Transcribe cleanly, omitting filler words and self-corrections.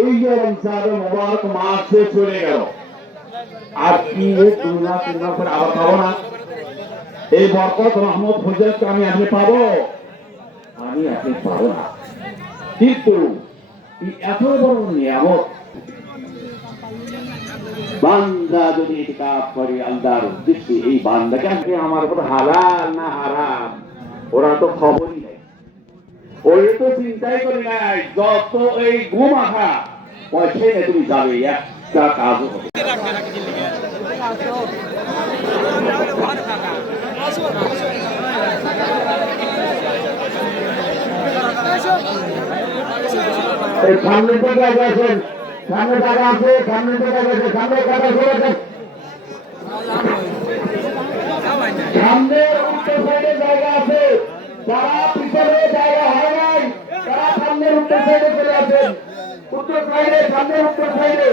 এই যে রমজান মুবারক মাসে চলে গেল, আর কি 2 মাস 3 মাস পরে আবার পাবো না? এই বরকত রহমত ফজিলত আমি আপনি পাবো? আমি আপনি পাবো না। কিন্তু এত বড় নিয়ামত বান্দা যদি ইতিকাফ করে আল্লাহর উদ্দেশ্যে, এই বান্দাকে আপনি আমার উপর হালাল না হারাম ওরা তো খবরই নেই, ওই তো চিন্তাই করি নাই। যত এই গোমাখা পয়সা নিয়ে তুমি যাবে, একটা কাজও হবে। এই সামনে থেকে আছেন, সামনে টাকা আছে, সামনে থেকে আছে, সামনে টাকা করেছেন, সামনে উত্তর সাইডে জায়গা আছে, যারা পিছনে জায়গা হয় নাই তারা সামনের উত্তর সাইডে চলে আসেন। উত্তর সাইডে, সামনের উত্তর সাইডে